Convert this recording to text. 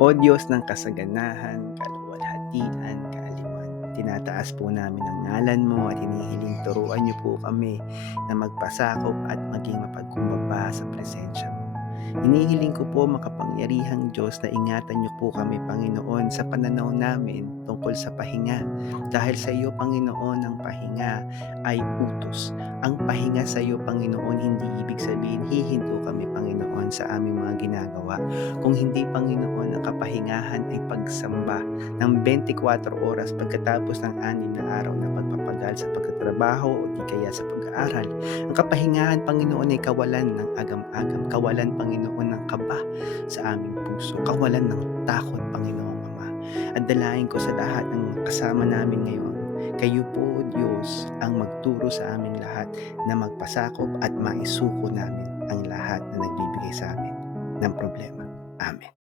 O Diyos ng kasaganahan, kaluwalhatian, kaaliwan, tinataas po namin ang ngalan mo at hinihiling turuan niyo po kami na magpasakop at maging mapagkumbaba sa presensya mo. Hinihiling ko po makapangyarihang Diyos na ingatan niyo po kami, Panginoon, sa pananaw namin tungkol sa pahinga. Dahil sa iyo, Panginoon, ang pahinga ay utos. Ang pahinga sa iyo, Panginoon, hindi ibig sabihin hihinto kami, Panginoon, sa aming mga ginagawa. Kung hindi, Panginoon, ang kapahingahan ay pagsamba ng 24 oras pagkatapos ng 6 na araw na pagpapagal sa pagtatrabaho o di kaya sa pag-aaral. Ang kapahingahan, Panginoon, ay kawalan ng agam-agam, kawalan, Panginoon, ng kaba sa aming puso, kawalan ng takot, Panginoong Ama. At dalain ko sa lahat ng kasama namin ngayon, kayo po, Diyos, ang magturo sa aming lahat na magpasakop at maisuko namin ang lahat na nagbibigay sa amin ng problema. Amen.